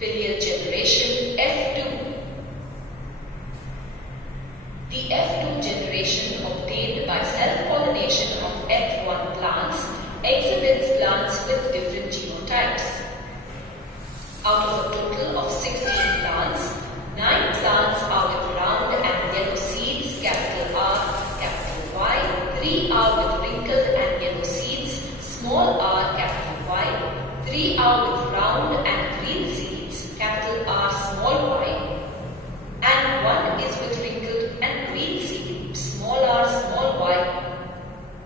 Filial generation F2. The F2 generation obtained by self-pollination of F1 plants exhibits plants with different genotypes. Out of a total of 16 plants, 9 plants are with round and yellow seeds, capital R, capital Y. 3 are with wrinkled and yellow seeds, small r, capital Y. 3 are with round and green seeds, capital R, small y. And 1 is with wrinkled and green seed, small r, small y.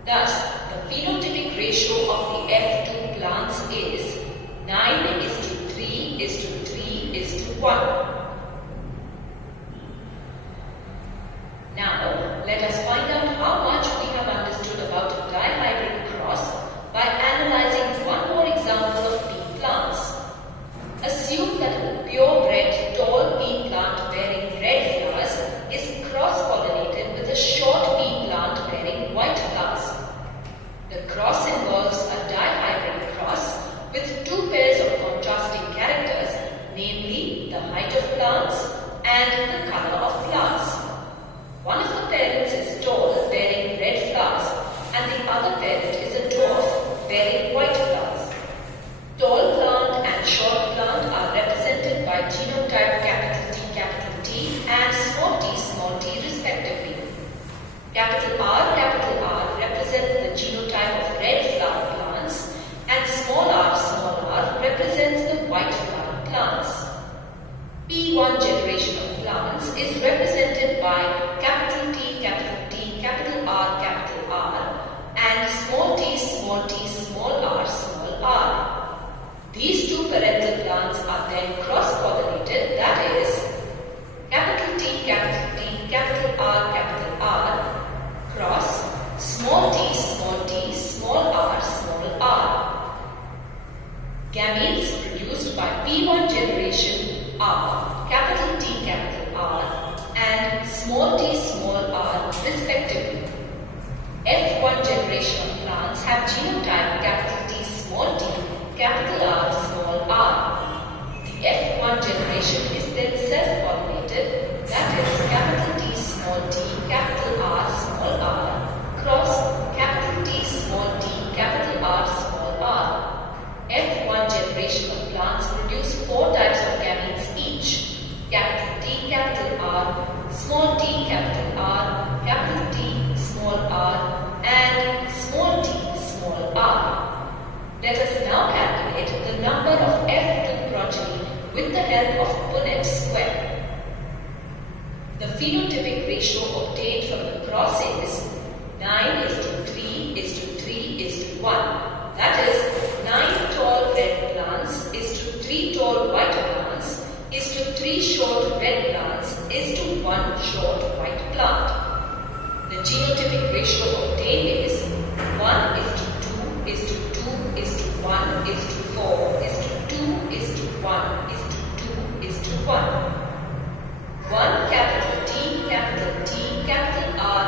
Thus, the phenotypic ratio of the F2 plants is 9:3:3:1. Now, let us find out how much we have understood about a dihybrid cross by analyzing one more example of pea plants. Assume that a purebred tall pea plant bearing red flowers is cross-pollinated with a short pea plant bearing white flowers. The cross involves a dihybrid cross with 2 pairs of contrasting characters, namely the height of plants and the color of flowers. One of the parents is tall, bearing red flowers, and the other parent is a dwarf, bearing white flowers. Tall plant and short plant are represented by genotype capital T and small t respectively. Capital R represents the genotype of red flower plants, and small r represents the white flower plants. P1 generation of plants is represented by capital T, capital R, and small t, small r. These 2 parental plants are then cross-pollinated, that is, capital T, capital R, cross, small t, small r. Gametes produced by P1 generation are capital T, capital R, and small t, small r respectively. F1 generation of plants have genotype capital T, small t, capital R, small r. The F1 generation is then self-pollinated, that is capital T, small t, capital R, small r, cross capital T, small t, capital R, small r. F1 generation of plants produce 4 types of gametes each, capital T, capital R, small t, capital R, capital T, small r, and small t, small r. Let us now calculate the number of F2 progeny with the help of Punnett square. The phenotypic ratio obtained from the cross is 9:3:3:1. That is, 9 tall red plants is to 3 tall white plants is to 3 short red plants is to 1 short white plant. The genotypic ratio obtained is 1:2:4:2:1:2:1. 1 capital T, capital R.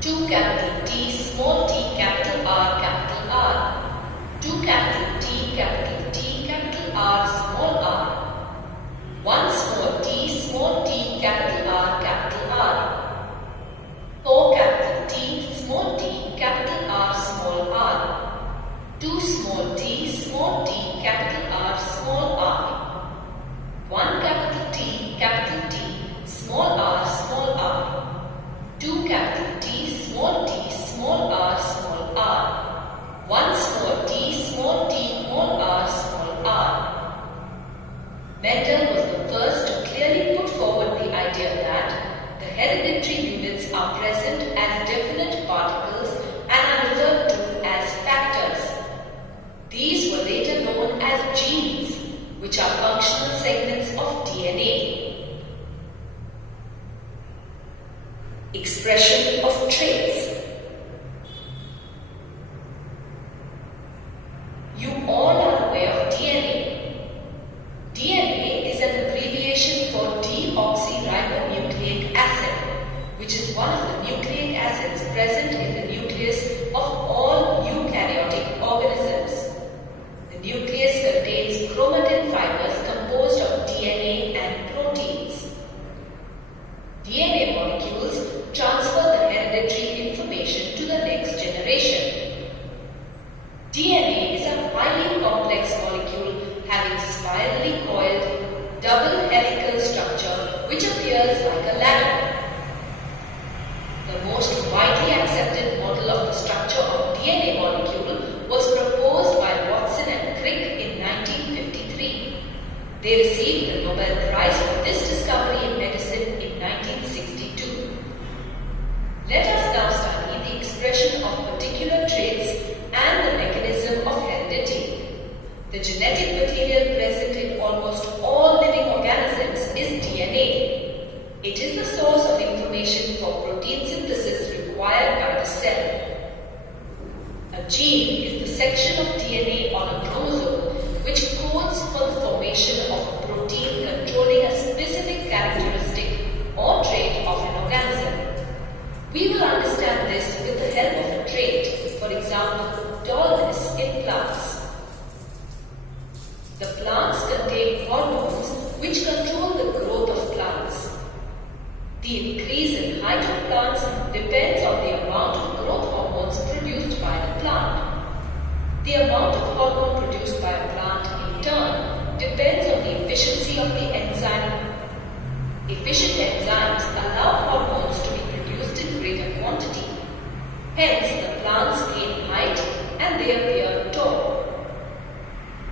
2 capital T, small t, capital R. 2 capital T, capital R, small r. 1 small t, capital R. 4 capital T, small t, capital R, small r. 2 small t, capital R, small r. 1 capital T, small r. 2 capital T, small r, small r. 1 small t, small r, small r. Mendel was the first to clearly put forward the idea that the hereditary units are present as definite particles and are referred to as factors. These were later known as genes, which are functional segments of DNA. Expression of traits. gene is the section of DNA on a chromosome which codes for the formation of a protein controlling a specific characteristic or trait of an organism. We will understand this with the help of a trait, for example, tallness in plants. The plants contain hormones which control the growth of plants. The increase in height of plants depends on the amount of growth hormones produced by the plant. The amount of hormone produced by a plant, in turn, depends on the efficiency of the enzyme. Efficient enzymes allow hormones to be produced in greater quantity. Hence, the plants gain height and they appear tall.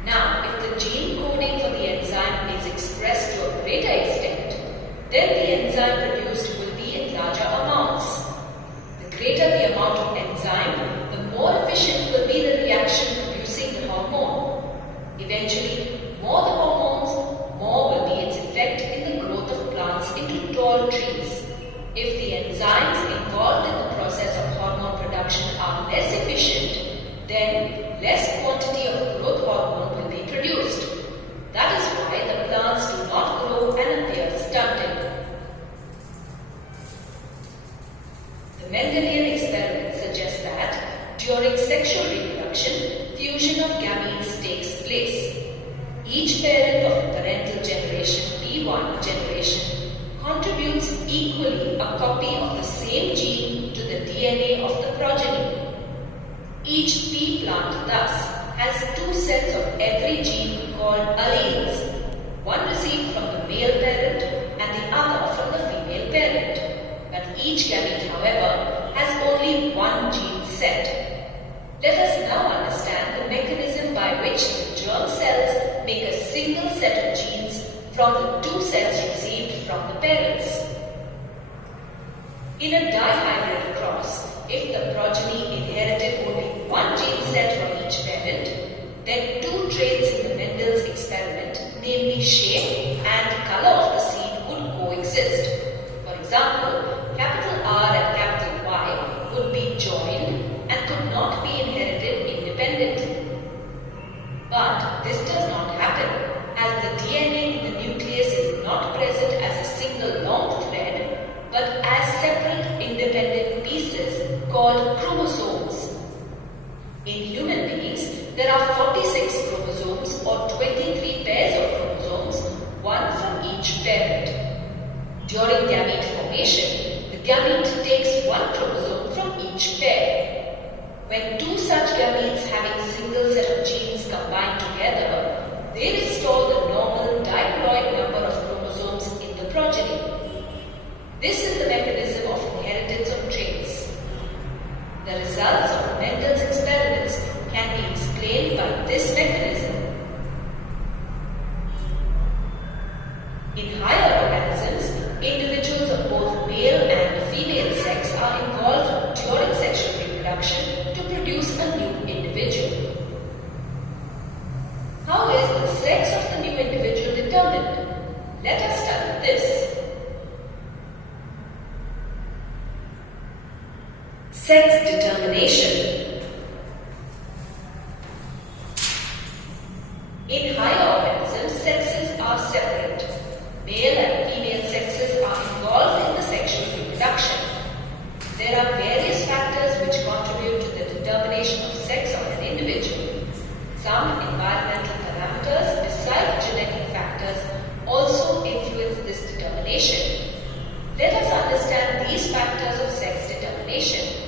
Now, if the gene coding for the enzyme is expressed to a greater extent, then the enzyme produced will be in larger amounts. The greater the amount of enzyme, the more efficient will be the reaction producing the hormone. Eventually, more the hormones, more will be its effect in the growth of plants into tall trees. If the enzymes involved in the process of hormone production are less efficient, then less quantity of growth hormone will be produced. That is why the plants do not grow and appear stunted. The Mendelian experiment suggests that during sexual reproduction, fusion of gametes takes place. Each parent of the parental generation, P1 generation, contributes equally a copy of the same gene to the DNA of the progeny. Each pea plant thus has two sets of every gene called alleles, one received from the male parent and the other from the female parent. But each gamete, however, has only one gene set. Let us now understand the mechanism by which the germ cells make a single set of genes from the two sets received from the parents. In a dihybrid cross, if the progeny inherited only one gene set from each parent, then two traits in the Mendel's experiment, namely shape and color of the seed, would coexist. For example, capital R and capital Y would be joined and could not be inherited independently. But this does not happen, as the DNA in the nucleus is not present as a single long thread, but as separate independent pieces called chromosomes. In human beings, there are 46 chromosomes or 23 pairs of chromosomes, one from each parent. During gamete formation, the gamete takes one chromosome from each pair. When two such gametes having a single set of genes combine together, they restore the normal diploid number of chromosomes in the progeny. This is the mechanism of inheritance of traits. The results of Mendel's experiments can be explained by this mechanism. In higher organisms, individuals of both male and female sex are involved during sexual reproduction to produce a new individual. How is the sex of the new individual determined? Let us study this. Sex determination. In higher organisms, sexes are separate. Male and female sexes are involved in the sexual reproduction. There are various factors which contribute to the determination of sex of an individual. Some environmental parameters besides genetic factors also influence this determination. Let us understand these factors of sex determination.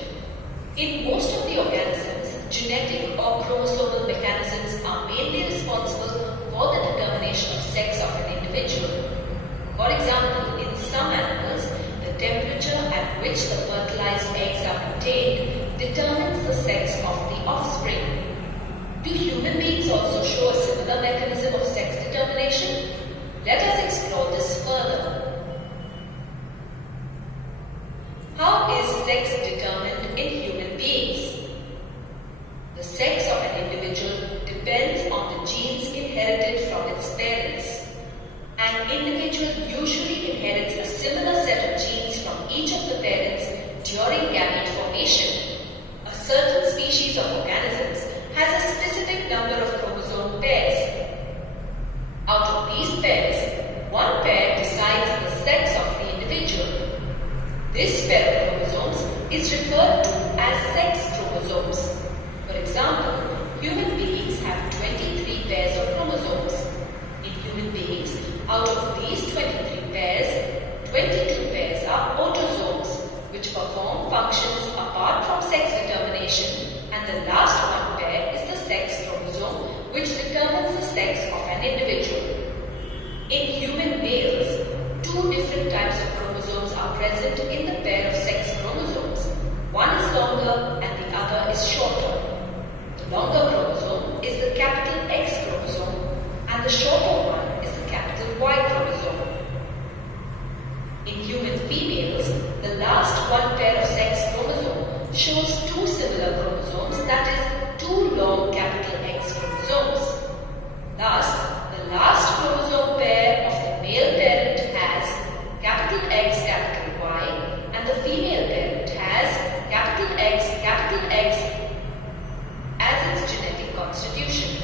In most of the organisms, genetic or chromosomal mechanisms are mainly responsible for the determination of sex of an individual. For example, in some animals, the temperature at which the fertilized eggs are contained determines the sex of the offspring. Do human beings also show a similar mechanism of sex determination? Let us explore this further. How is sex determined in human beings? The sex of an individual depends on the genes inherited from its parents. An individual usually inherits a similar set of genes from each of the parents during referred to as sex chromosomes. For example, human beings have 23 pairs of chromosomes. In human beings, out of these 23 pairs, 22 pairs are autosomes, which perform functions apart from sex determination, and the last one pair is the sex chromosome, which determines the sex of an individual. In human males, two different types of chromosomes are present in the pair of sex chromosomes. One is longer and the other is shorter. The longer chromosome is the capital X chromosome and the shorter one is the capital Y chromosome. In human females, the last one pair of sex chromosome shows two similar chromosomes, that is, two long capital X chromosomes. Thus, the last chromosome pair of the male parent has capital X, capital Y, and the female parent has capital X as its genetic constitution.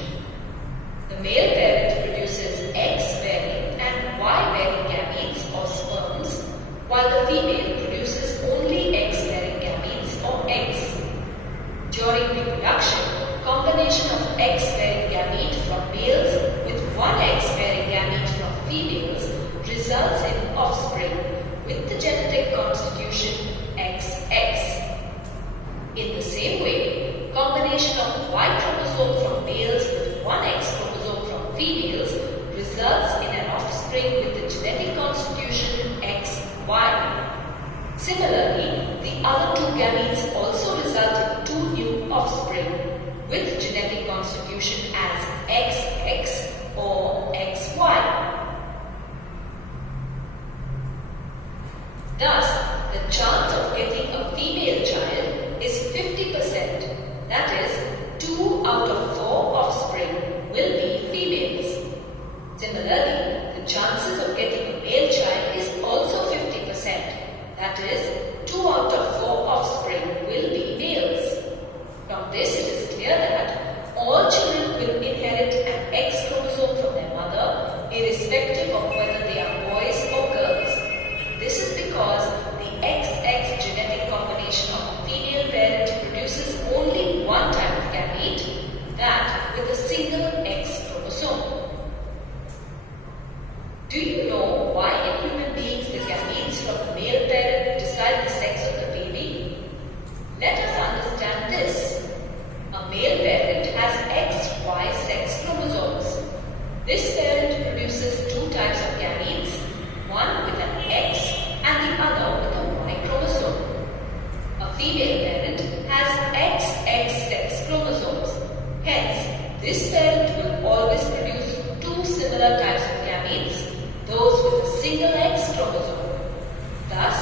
The male parent produces X-bearing and Y-bearing gametes or sperms, while the female produces only X-bearing gametes or eggs. During reproduction, combination of X-bearing gamete from males with one X-bearing gamete from females results in offspring with the genetic constitution XX. In the same way, combination of Y chromosome from males with one X chromosome from females results in an offspring with the genetic constitution XY. Similarly, the other two gametes also result in two new offspring with genetic constitution as XX or XY. Thus, the chance of getting a female child is 50%, that is, 2 out of 4 offspring will be females. Similarly, the chances of getting a male child is also 50%, that is, 2 out of 4 offspring will be males. From this, it is clear that all children will inherit an X chromosome from their mother, irrespective of whether they are boys or girls. This is because the XX genetic combination of a female parent produces only one type of gamete, that with a single X chromosome. Do you know why in human beings the gametes from the male parent decide the sex of the baby? Let us understand this. A male parent has XY sex chromosomes. This parent produces two types of gametes, one with an X and the other with a Y chromosome. A female parent has XX sex chromosomes. Hence, this parent will always produce two similar types of gametes, those with a single X chromosome. Thus,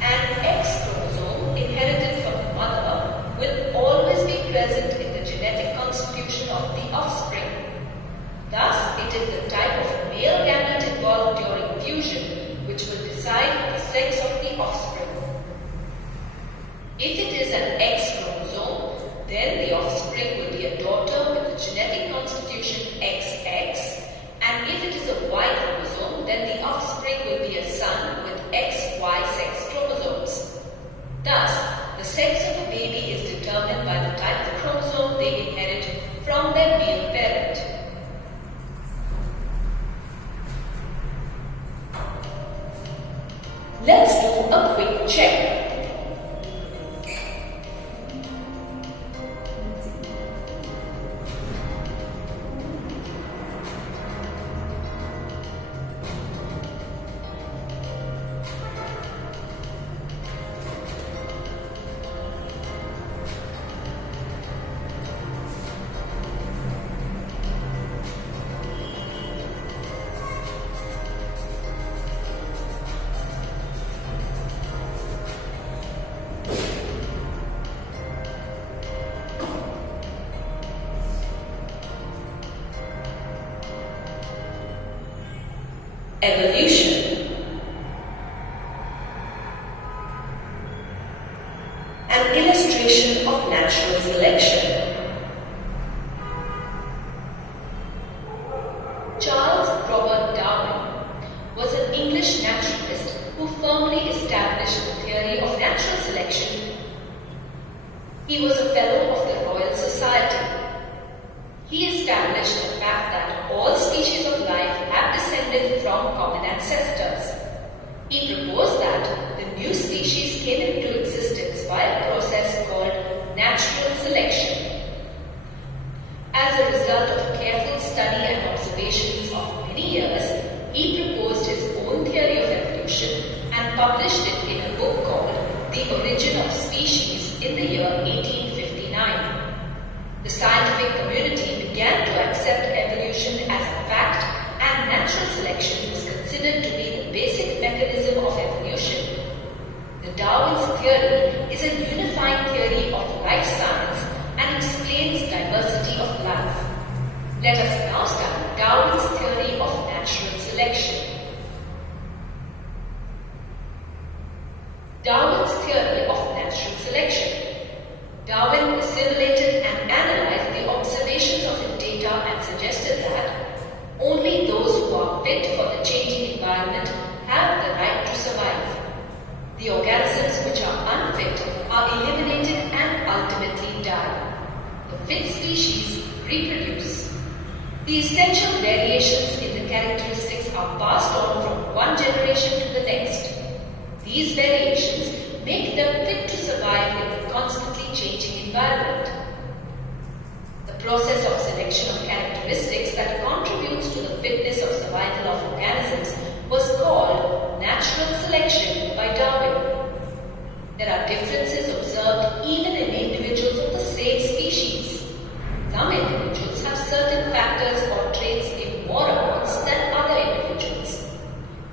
an X chromosome inherited from the mother will always be present in the genetic constitution of the offspring. Thus, it is the type of male gamete involved during fusion which will decide the sex of the offspring. If it is an X chromosome, then the offspring will be a daughter with the genetic constitution He was a fellow of the Royal Society. He established the fact that all species of life have descended from common ancestors. He proposed that the new species came into existence by a process called natural selection. As a result of careful study and observations of many years, he proposed his own theory of evolution and published it in a book called The Origin of Species in the year 1859. The scientific community began to accept evolution as a fact, and natural selection was considered to be the basic mechanism of evolution. The Darwin's theory is a unifying theory of life science and explains diversity of life. Let us now study Darwin's theory of natural selection. Darwin's theory of natural selection. Darwin assimilated and analyzed the observations of his data and suggested that only those who are fit for the changing environment have the right to survive. The organisms which are unfit are eliminated and ultimately die. The fit species reproduce. The essential variations in the characteristics are passed on from one generation to the next. These variations make them fit to survive in the constantly changing environment. The process of selection of characteristics that contributes to the fitness of survival of organisms was called natural selection by Darwin. There are differences observed even in individuals of the same species. Some individuals have certain factors or traits in more abundance than other individuals.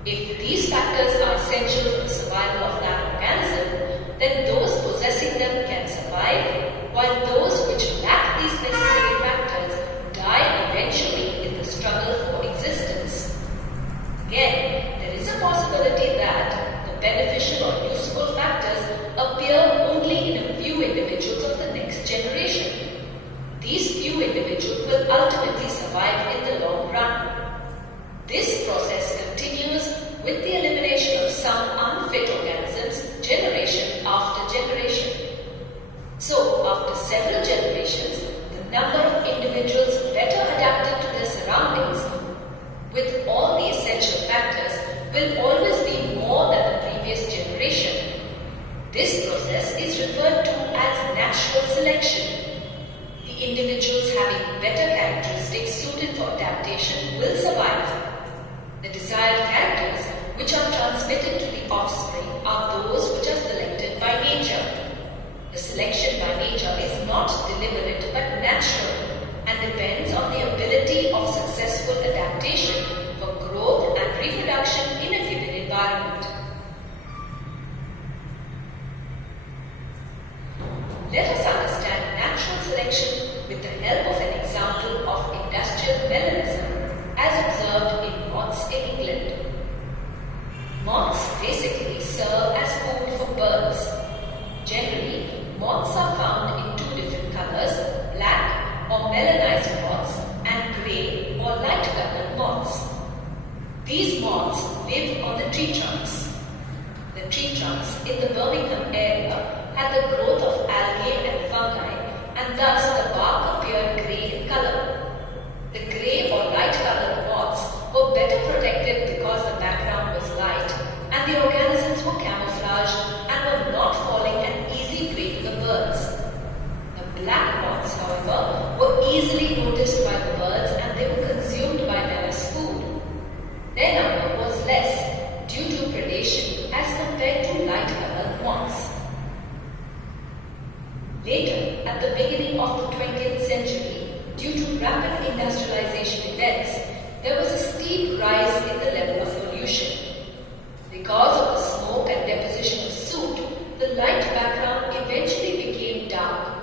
If these factors are essential for the survival of that organism, then those possessing them can survive, while those which lack these necessary factors die eventually in the struggle for existence. Again, there is a possibility that the beneficial or useful factors appear only in a few individuals of the next generation. These few individuals will ultimately survive in the long run. This process continues with the elimination of some unfit organisms generation after generation. So, after several generations, the number of individuals better adapted to their surroundings with all the essential factors will always be more than the previous generation. This process is referred to as natural selection. The individuals having better characteristics suited for adaptation will survive. The desired characters which are transmitted to the offspring are those which are selected by nature. The selection by nature is not deliberate but natural and depends on the ability of successful adaptation for growth and reproduction in a given environment. Let us understand natural selection with the help of an example of industrial melanism as observed in moths in England. Moths basically serve as food for birds. Generally, moths are found in two different colors, black or melanized moths and grey or light-colored moths. These moths live on the tree trunks. The tree trunks in the Birmingham area had the growth of algae and fungi, and thus the bark appeared grey in color. The grey or light-colored moths were better protected because the background was light and the organisms were camouflaged and were not falling an easy prey to the birds. The black moths, however, were easily noticed by the birds and they were consumed by them as food. Their number was less due to predation as compared to light-colored moths. Later, at the beginning of the 20th century, due to rapid industrialization events, there was a steep rise in the level of pollution. Because of the smoke and deposition of soot, the light background eventually became dark.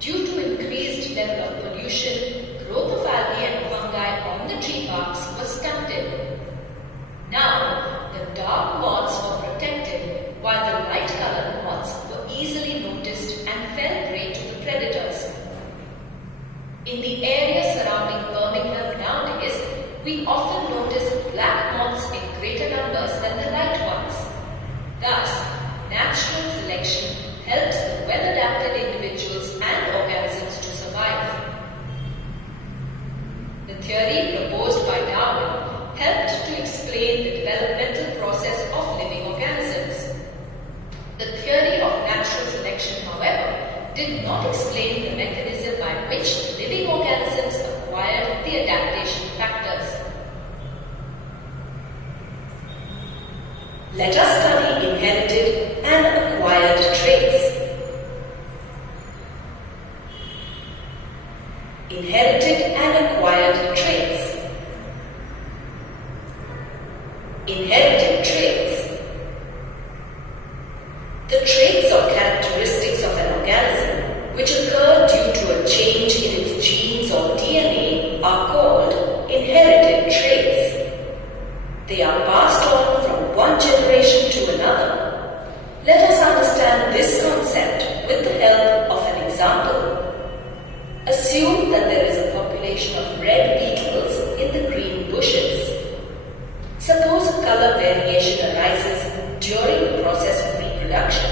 Due to increased level of pollution, growth of algae and fungi on the tree barks was stunted. Now, the dark moths were protected, while the light-colored moths were easily noticed and fell prey to the predators. In the area surrounding Birmingham nowadays, we often notice black moths in greater numbers did not explain the mechanism by which living organisms acquired the adaptation factors. Let us study inherited and acquired traits. Inherited and acquired traits. Inherited traits. The traits or characteristics of an organism which occur due to a change in its genes or DNA are called inherited traits. They are passed on from one generation to another. Let us understand this concept with the help of an example. Assume that there is a population of red beetles in the green bushes. Suppose a color variation arises during the process of reproduction,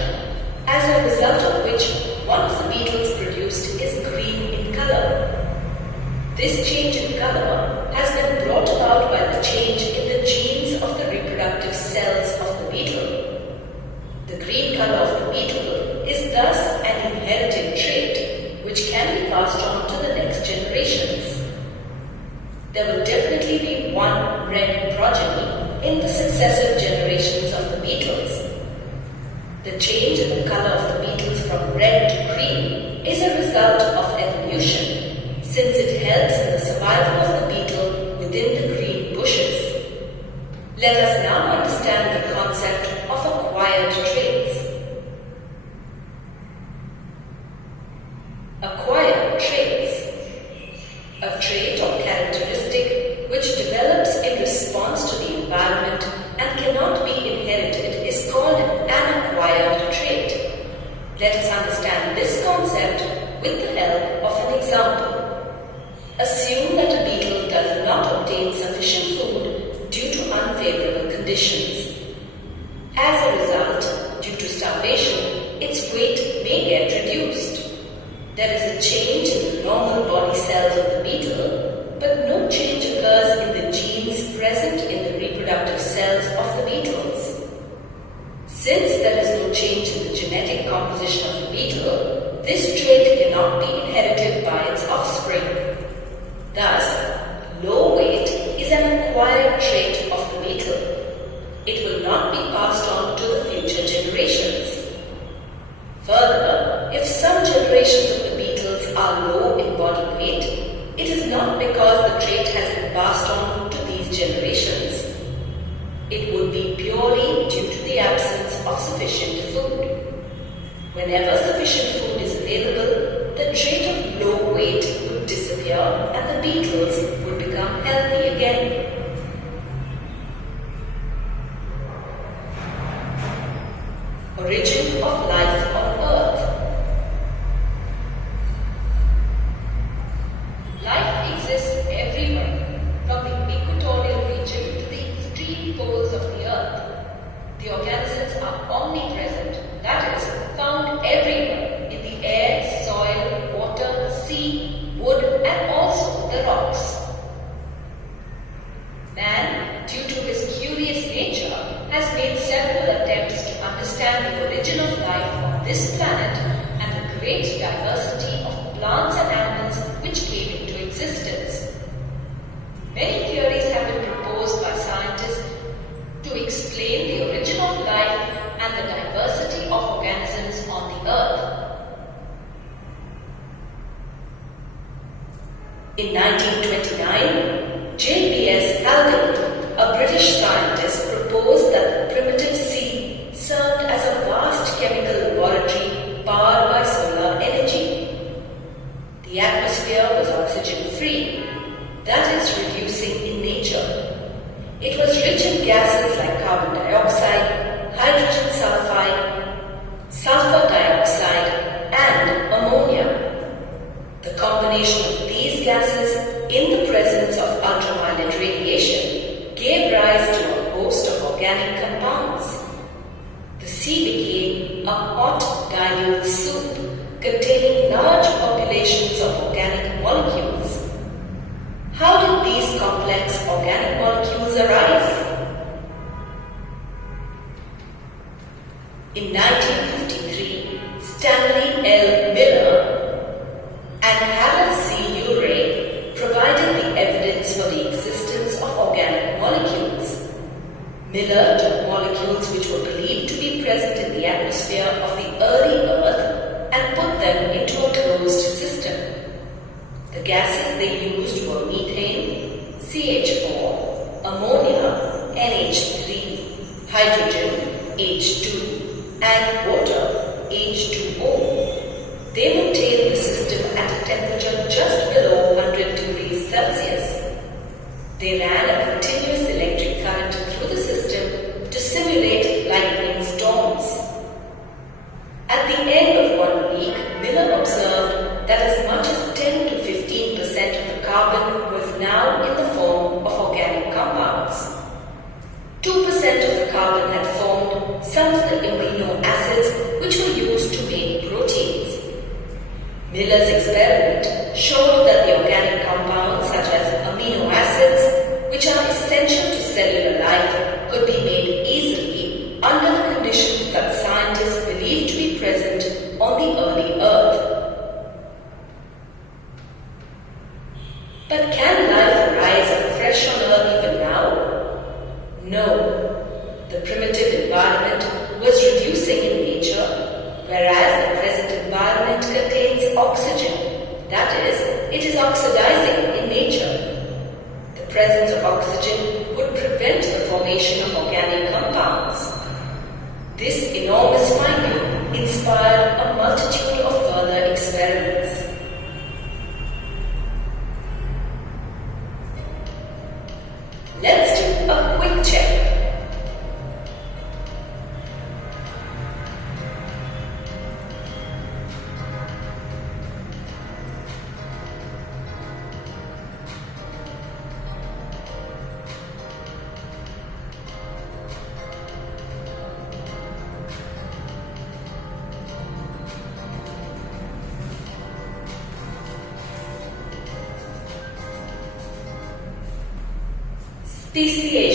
as a result of which one of the beetles produced is green in color. This change in color has been brought about by the change in the genes of the reproductive cells of the beetle. The green color of the beetle is thus an inherited trait which can be passed on to the next generations. There will definitely be one red progeny in the successive generations of the beetles. The change in the color of the beetles from red to green is a result of evolution, since it helps in the survival of the beetle within the green bushes. Let us now understand the concept of acquired traits. Acquired traits. A trait or characteristic which develops in response to the environment and cannot be inherited is called an acquired trait. Let us understand this concept with the help of an example. Assume that a beetle does not obtain sufficient food due to unfavorable conditions. As a result, due to starvation, its weight may get reduced. There is a change in the normal body cells of the beetle, but no change occurs in the genes present in the reproductive cells of the beetles. Since there is no change in the genetic composition of the beetle, this trait cannot be inherited by its offspring. Thus, low weight is an acquired trait of the beetle. It will not be passed on to the future generations. Further, if some generations of the beetles are low in body weight, it is not because the trait has been passed on to these generations. It would be purely due to the absence of sufficient food. Whenever sufficient food is available, the trait of low weight would disappear and the beetles would become healthy again. Origin of life on Earth. Life exists everywhere, from the equatorial region to the extreme poles of the Earth. The organisms are omnipresent, that is, found everywhere in the air, soil, water, sea, wood, and also the rocks. Man, due to his curious nature, has made several attempts to understand the origin of life on this planet and the great diversity of plants and animals which came into existence. Many theories have been proposed by scientists to explain the origin of life and the diversity of organisms on the Earth. In 1929, J.B.S. Haldane, a British scientist, proposed that the primitive sea served as a vast chemical laboratory powered by solar energy. The atmosphere was oxygen-free, that is, reducing in nature. It was rich in gases like carbon dioxide, hydrogen sulfide, sulfur dioxide, and ammonia. The combination of these gases in the presence of ultraviolet radiation gave rise to a host of organic compounds. The sea became a hot dilute soup containing large populations of organic molecules. How did these complex organic molecules arise? In 1953, Stanley L. Miller They ran a continuous electric current through the system to simulate lightning storms. At the end of 1 week, Miller observed that as much as 10 to 15% of the carbon was now in the form of organic compounds. 2% of the carbon had formed some of the amino acids which were used to make proteins. Miller's experiment showed that the organic compounds such as amino acids, which are essential to cellular life, could be made easily under the conditions that scientists believed to be present on the early Earth. But can life rise afresh on Earth even now? No. The primitive environment was reducing in nature, whereas the present environment contains oxygen. That is, it is oxidizing in nature. The presence of oxygen would prevent the formation of organic compounds. This enormous finding inspired a multitude of further experiments. Let's do a quick check. Speciation.